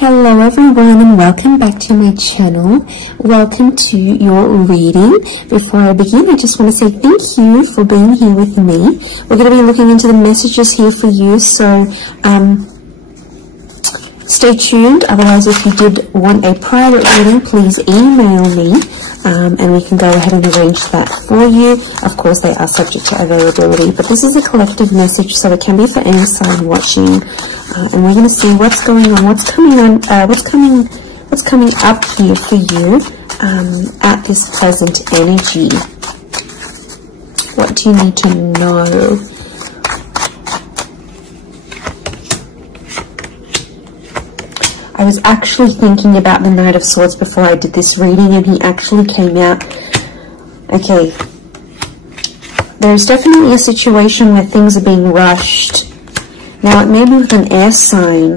Hello everyone and welcome back to my channel. Welcome to your reading. Before I begin, I just want to say thank you for being here with me. We're going to be looking into the messages here for you, so stay tuned. Otherwise, if you did want a private reading, please email me and we can go ahead and arrange that for you. Of course, they are subject to availability, but this is a collective message, so it can be for any sign watching. And we're going to see what's going on, what's coming up here for you at this present energy. What do you need to know? I was actually thinking about the Knight of Swords before I did this reading, and he actually came out. Okay, there's definitely a situation where things are being rushed. Now, it may be with an air sign.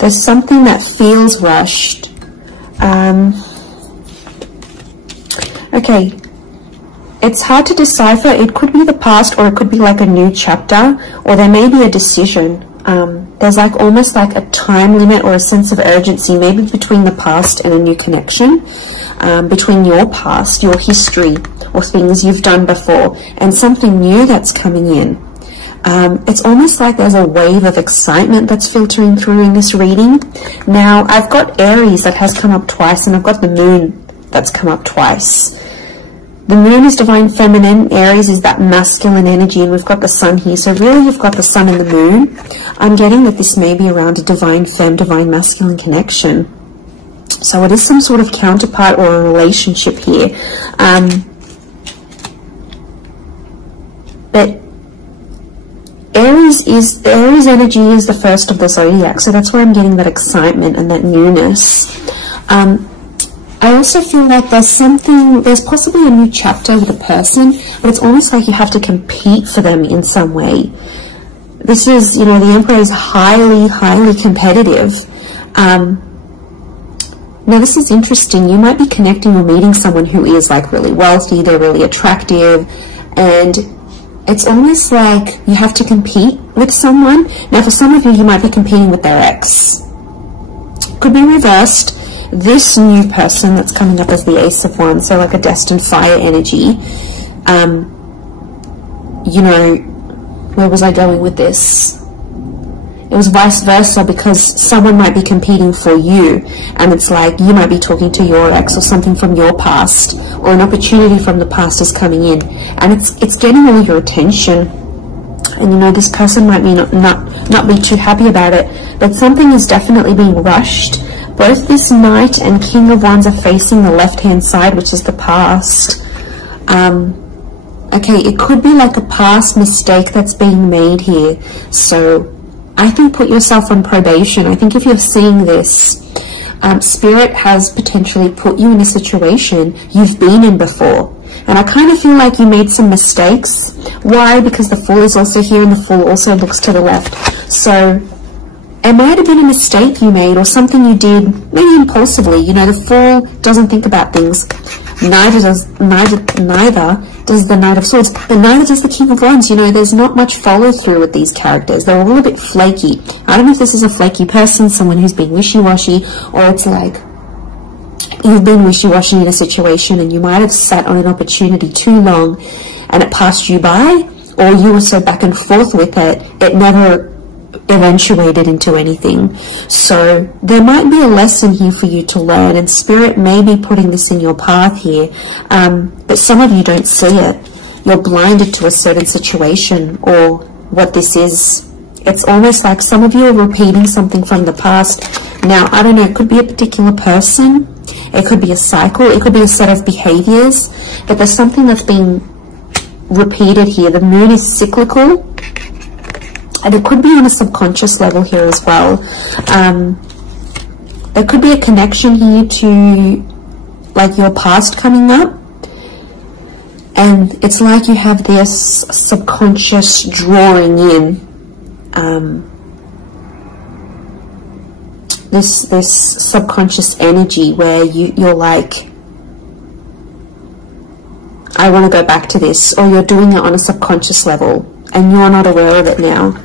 There's something that feels rushed. Okay. It's hard to decipher. It could be the past, or it could be like a new chapter, or there may be a decision. There's like almost like a time limit or a sense of urgency, maybe between the past and a new connection, between your past, your history, or things you've done before, and something new that's coming in. It's almost like there's a wave of excitement that's filtering through in this reading. Now, I've got Aries that has come up twice, and I've got the Moon that's come up twice. The Moon is divine feminine, Aries is that masculine energy, and we've got the Sun here. So really you've got the Sun and the Moon. I'm getting that this may be around a divine femme, divine masculine connection. So it is some sort of counterpart or a relationship here. But Aries energy is the first of the zodiac, so that's where I'm getting that excitement and that newness. I also feel like there's possibly a new chapter with a person, but it's almost like you have to compete for them in some way. This is, you know, the Emperor is highly, highly competitive. Now, this is interesting. You might be connecting or meeting someone who is like really wealthy, they're really attractive, and it's almost like you have to compete with someone. Now, for some of you, you might be competing with their ex. Could be reversed. This new person that's coming up as the Ace of Wands, so like a destined fire energy. You know, where was I going with this? It was vice versa, because someone might be competing for you, and it's like you might be talking to your ex or something from your past, or an opportunity from the past is coming in, and it's getting all your attention. And you know, this person might be not be too happy about it, but something is definitely being rushed. Both this Knight and King of Wands are facing the left-hand side, which is the past. Okay, it could be like a past mistake that's being made here. So I think put yourself on probation. I think if you're seeing this, Spirit has potentially put you in a situation you've been in before. And I kind of feel like you made some mistakes. Why? Because the Fool is also here, and the Fool also looks to the left. So it might have been a mistake you made, or something you did, maybe impulsively. You know, the Fool doesn't think about things. Neither does the Knight of Swords, and neither does the King of Wands. You know, there's not much follow through with these characters. They're all a bit flaky. I don't know if this is a flaky person, someone who's being wishy-washy, or it's like you've been wishy-washy in a situation and you might have sat on an opportunity too long and it passed you by, or you were so back and forth with it, it never eventuated into anything. So there might be a lesson here for you to learn, and Spirit may be putting this in your path here, but some of you don't see it. You're blinded to a certain situation or what this is. It's almost like some of you are repeating something from the past. Now, I don't know, it could be a particular person, it could be a cycle, it could be a set of behaviors, but there's something that's being repeated here. The Moon is cyclical, and it could be on a subconscious level here as well. There could be a connection here to like your past coming up, and it's like you have this subconscious drawing in this subconscious energy where you're like, I want to go back to this, or you're doing it on a subconscious level and you're not aware of it now.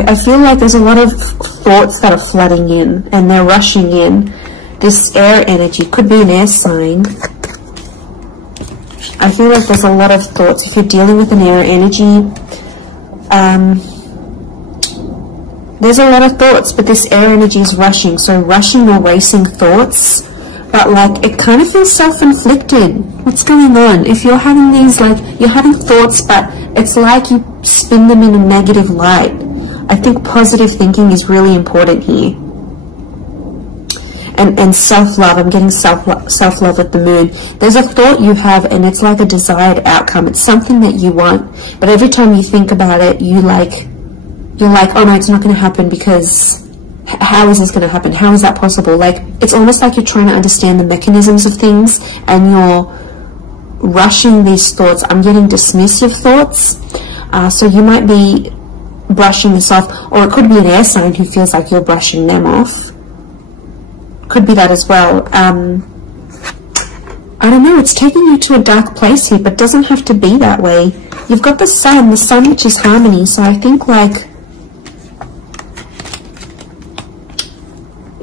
I feel like there's a lot of thoughts that are flooding in and they're rushing in. This air energy could be an air sign. I feel like there's a lot of thoughts. If you're dealing with an air energy, there's a lot of thoughts, but this air energy is rushing. So rushing or racing thoughts, but like it kind of feels self-inflicted. What's going on? If you're having these, like, you're having thoughts, but it's like you spin them in a negative light. I think positive thinking is really important here. And self-love, I'm getting self-love with the moon. There's a thought you have and it's like a desired outcome. It's something that you want, but every time you think about it, you're like, oh no, it's not going to happen, because how is this going to happen? How is that possible? Like, it's almost like you're trying to understand the mechanisms of things and you're rushing these thoughts. I'm getting dismissive thoughts. So you might be brushing this off, or it could be an air sign who feels like you're brushing them off. Could be that as well. I don't know, it's taking you to a dark place here, but doesn't have to be that way. You've got the sun which is harmony, so I think, like,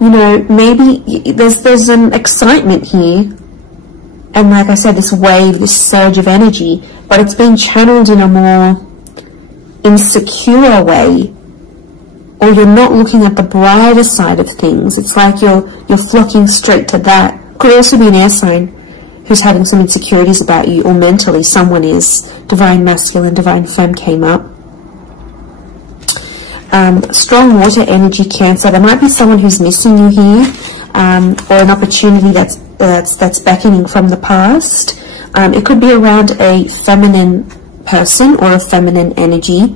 you know, maybe there's an excitement here, and like I said, this wave, this surge of energy, but it's being channeled in a more insecure way, or you're not looking at the brighter side of things. It's like you're flocking straight to that. Could also be an air sign who's having some insecurities about you, or mentally someone is. Divine masculine, divine femme came up. Strong water energy, Cancer. There might be someone who's missing you here, or an opportunity that's beckoning from the past. It could be around a feminine person or a feminine energy.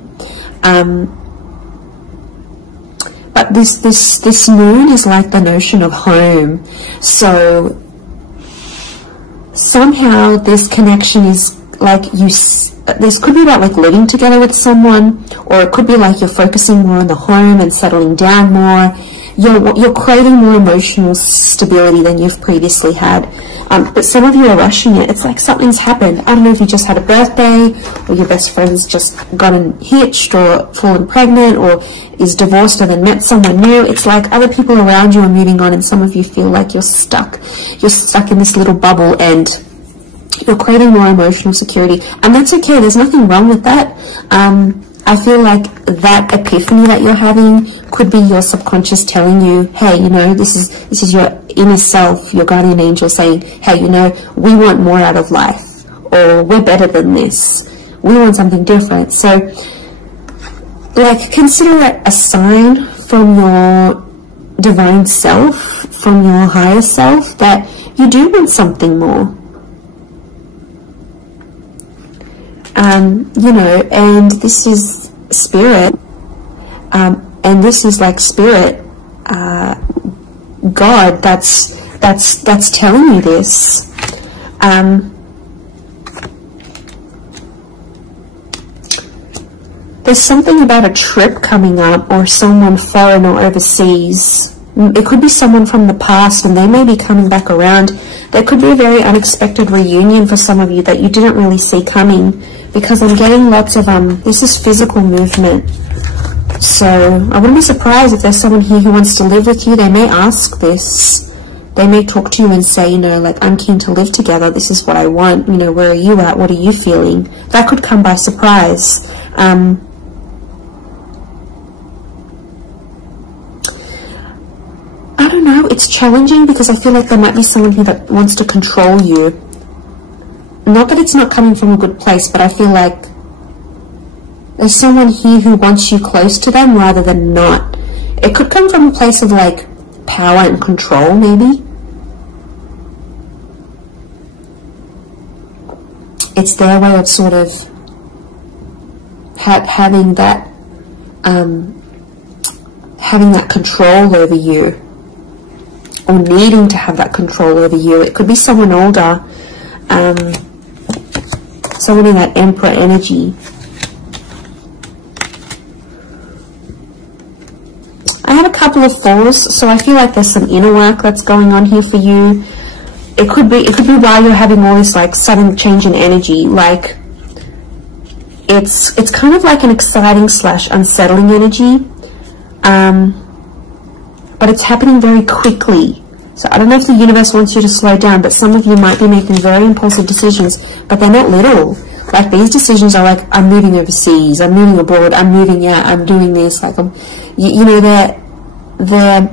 But this moon is like the notion of home. So somehow this connection is like this could be about like living together with someone, or it could be like you're focusing more on the home and settling down more. You're craving more emotional stability than you've previously had. But some of you are rushing it. It's like something's happened. I don't know if you just had a birthday, or your best friend's just gotten hitched or fallen pregnant, or is divorced and then met someone new. It's like other people around you are moving on, and some of you feel like you're stuck. You're stuck in this little bubble, and you're craving more emotional security. And that's okay. There's nothing wrong with that. I feel like that epiphany that you're having could be your subconscious telling you, hey, you know, this is your inner self, your guardian angel saying, hey, you know, we want more out of life, or we're better than this. We want something different. So, like, consider it a sign from your divine self, from your higher self, that you do want something more. You know, and this is spirit, and this is like spirit, God, that's telling you this. There's something about a trip coming up, or someone foreign or overseas. It could be someone from the past and they may be coming back around. There could be a very unexpected reunion for some of you that you didn't really see coming, because I'm getting lots of, this is physical movement. So I wouldn't be surprised if there's someone here who wants to live with you. They may ask this. They may talk to you and say, you know, like, I'm keen to live together. This is what I want. You know, where are you at? What are you feeling? That could come by surprise. I don't know, it's challenging because I feel like there might be someone here that wants to control you. Not that it's not coming from a good place, but I feel like there's someone here who wants you close to them rather than not. It could come from a place of like power and control, maybe. It's their way of sort of having that control over you, or needing to have that control over you. It could be someone older, someone in that Emperor energy. I have a couple of fours, so I feel like there's some inner work that's going on here for you. It could be why you're having all this like sudden change in energy. Like, it's kind of like an exciting / unsettling energy, but it's happening very quickly. So I don't know if the universe wants you to slow down, but some of you might be making very impulsive decisions, but they're not little. Like, these decisions are like, I'm moving overseas, I'm moving abroad, I'm moving out, I'm doing this. Like, you know, they're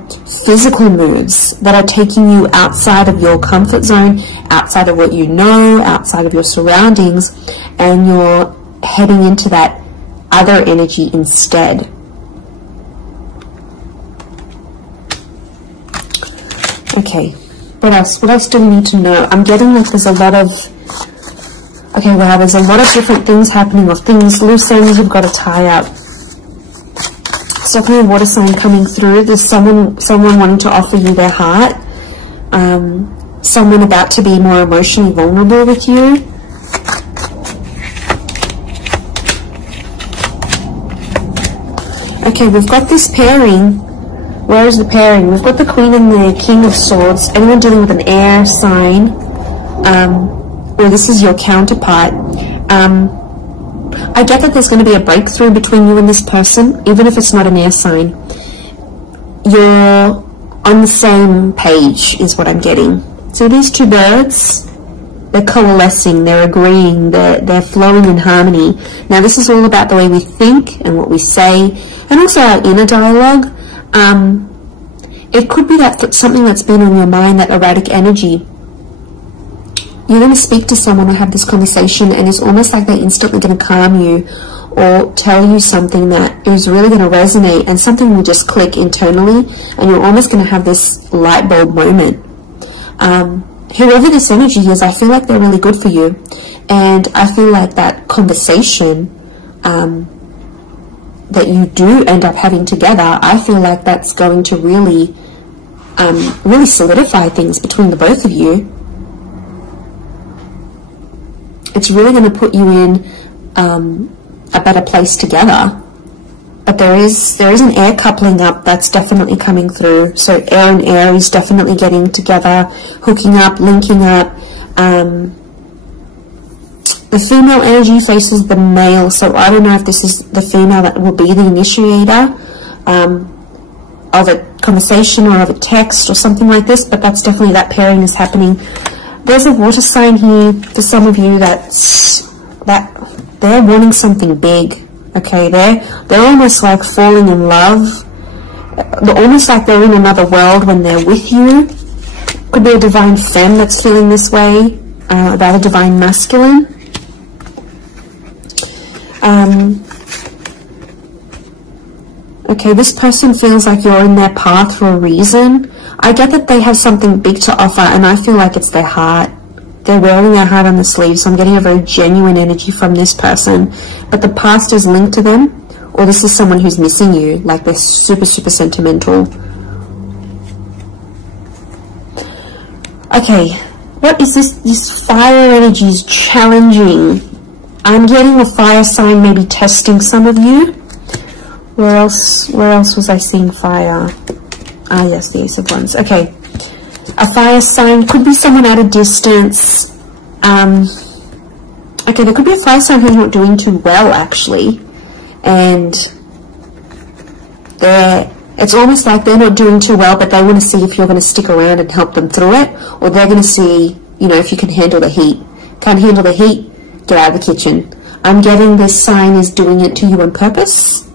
physical moves that are taking you outside of your comfort zone, outside of what you know, outside of your surroundings, and you're heading into that other energy instead. Okay, what else? What else do we need to know? I'm getting like there's a lot of... Okay, wow, there's a lot of different things happening, or things, loose ends you've got to tie up. It's definitely a water sign coming through. There's someone wanting to offer you their heart. Someone about to be more emotionally vulnerable with you. Okay, we've got this pairing. Where is the pairing? We've got the Queen and the King of Swords. Anyone dealing with an air sign, or this is your counterpart. I get that there's going to be a breakthrough between you and this person, even if it's not an air sign. You're on the same page, is what I'm getting. So these two birds, they're coalescing, they're agreeing, they're flowing in harmony. Now this is all about the way we think and what we say, and also our inner dialogue. It could be that something that's been on your mind, that erratic energy. You're going to speak to someone or have this conversation, and it's almost like they're instantly going to calm you or tell you something that is really going to resonate, and something will just click internally, and you're almost going to have this light bulb moment. Whoever this energy is, I feel like they're really good for you, and I feel like that conversation that you do end up having together, I feel like that's going to really really solidify things between the both of you. It's really going to put you in a better place together. But there is an air coupling up that's definitely coming through. So air and air is definitely getting together, hooking up, linking up. The female energy faces the male, so I don't know if this is the female that will be the initiator of a conversation or of a text or something like this, but that's definitely, that pairing is happening. There's a water sign here for some of you that they're wanting something big. Okay, they're almost like falling in love. They're almost like they're in another world when they're with you. Could be a divine femme that's feeling this way about a divine masculine. Okay, this person feels like you're in their path for a reason. I get that they have something big to offer, and I feel like it's their heart. They're wearing their heart on the sleeve, so I'm getting a very genuine energy from this person. But the past is linked to them, or this is someone who's missing you, like they're super, super sentimental. Okay, what is this? This fire energy is challenging. I'm getting a fire sign maybe testing some of you. Where else was I seeing fire? Ah, yes, the Ace of Wands. Okay. A fire sign could be someone at a distance. Okay, there could be a fire sign who's not doing too well, actually. And it's almost like they're not doing too well, but they want to see if you're going to stick around and help them through it. Or they're going to see, you know, if you can handle the heat. Can't handle the heat? Get out of the kitchen. I'm getting this sign is doing it to you on purpose.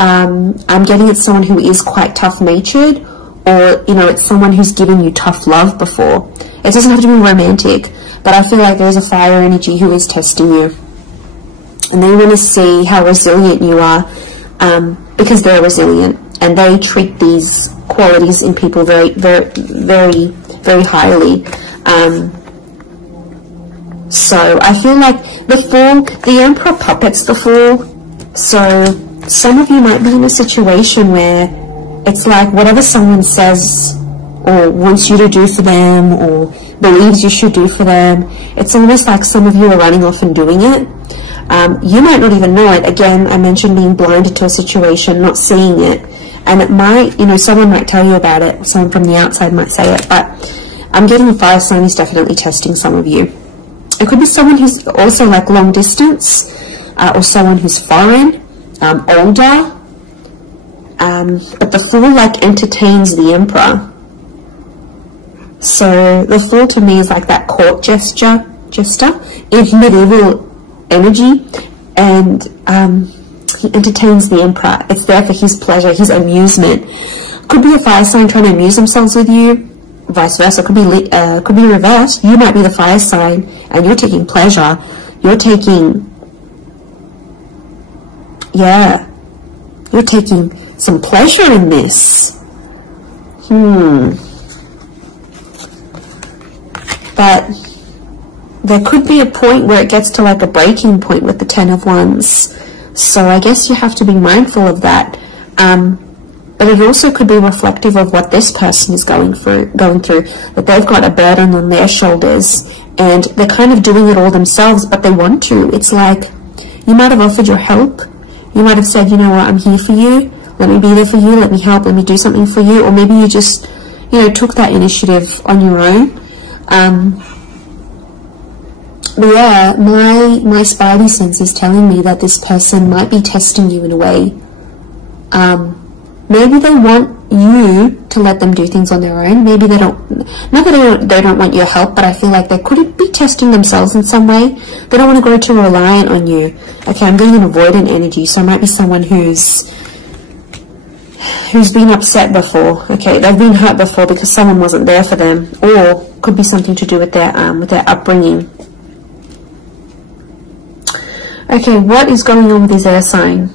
I'm getting it's someone who is quite tough-natured, or, you know, it's someone who's given you tough love before. It doesn't have to be romantic, but I feel like there's a fire energy who is testing you. And they want to see how resilient you are, because they're resilient, and they treat these qualities in people very, very, very, very highly. So I feel like the Fool, the Emperor puppets the Fool. So some of you might be in a situation where it's like whatever someone says or wants you to do for them or believes you should do for them, it's almost like some of you are running off and doing it. You might not even know it. Again, I mentioned being blinded to a situation, not seeing it. And it might, you know, someone might tell you about it. Someone from the outside might say it. But I'm getting a fire sign is definitely testing some of you. It could be someone who's also like long distance. or someone who's foreign, older. But the Fool like entertains the Emperor. So the Fool to me is like that court jester in medieval energy, and he entertains the Emperor. It's there for his pleasure, his amusement. Could be a fire sign trying to amuse themselves with you, vice versa. Could be reversed. You might be the fire sign and you're taking pleasure. You're taking some pleasure in this. But there could be a point where it gets to like a breaking point with the Ten of Wands. So I guess you have to be mindful of that. But it also could be reflective of what this person is going through, that they've got a burden on their shoulders and they're kind of doing it all themselves, but they want to. It's like you might have offered your help. You might have said, you know what, I'm here for you. Let me be there for you. Let me help. Let me do something for you. Or maybe you just, took that initiative on your own. But yeah, my spidey sense is telling me that this person might be testing you in a way. Maybe they want you to let them do things on their own. Maybe they don't, not that they don't want your help, but I feel like they could be testing themselves in some way. They don't want to grow too reliant on you. Okay, I'm getting an avoidant energy, so it might be someone who's been upset before. Okay, they've been hurt before because someone wasn't there for them, or could be something to do with their upbringing. Okay, what is going on with this air sign?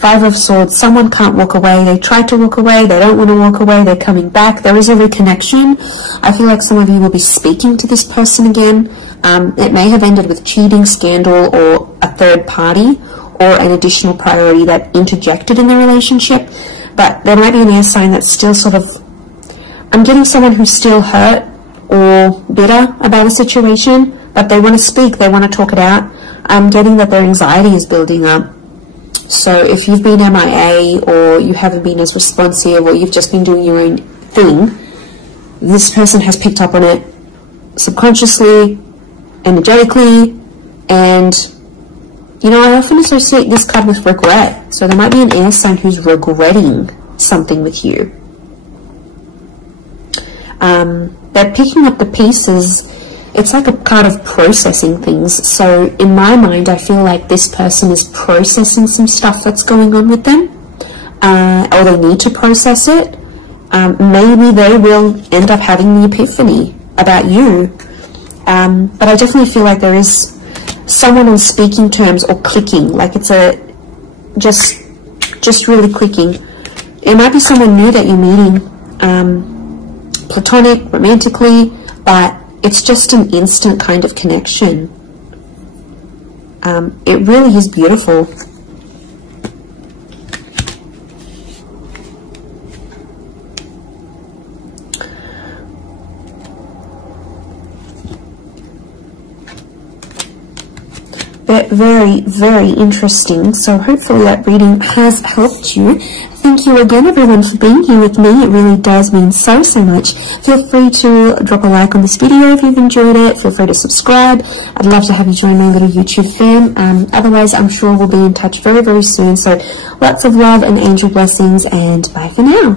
Five of Swords. Someone can't walk away. They try to walk away. They don't want to walk away. They're coming back. There is a reconnection. I feel like some of you will be speaking to this person again. It may have ended with cheating, scandal, or a third party, or an additional priority that interjected in the relationship. But there might be an air sign that's still sort of... I'm getting someone who's still hurt or bitter about a situation, but they want to speak. They want to talk it out. I'm getting that their anxiety is building up. So if you've been MIA, or you haven't been as responsive, or you've just been doing your own thing, this person has picked up on it subconsciously, energetically, and I often associate this card with regret. So there might be an air sign who's regretting something with you. They're picking up the pieces. It's like a card of processing things. So in my mind, I feel like this person is processing some stuff that's going on with them, or they need to process it. Maybe they will end up having the epiphany about you. But I definitely feel like there is someone on speaking terms or clicking, like it's just really clicking. It might be someone new that you're meeting, platonic, romantically, but it's just an instant kind of connection. It really is beautiful. Very, very interesting. So hopefully that reading has helped you. Thank you again, everyone, for being here with me. It really does mean so much. Feel free to drop a like on this video if you've enjoyed it. Feel free to subscribe. I'd love to have you join my little YouTube fam. Otherwise, I'm sure we'll be in touch very, very soon. So lots of love and angel blessings, and bye for now.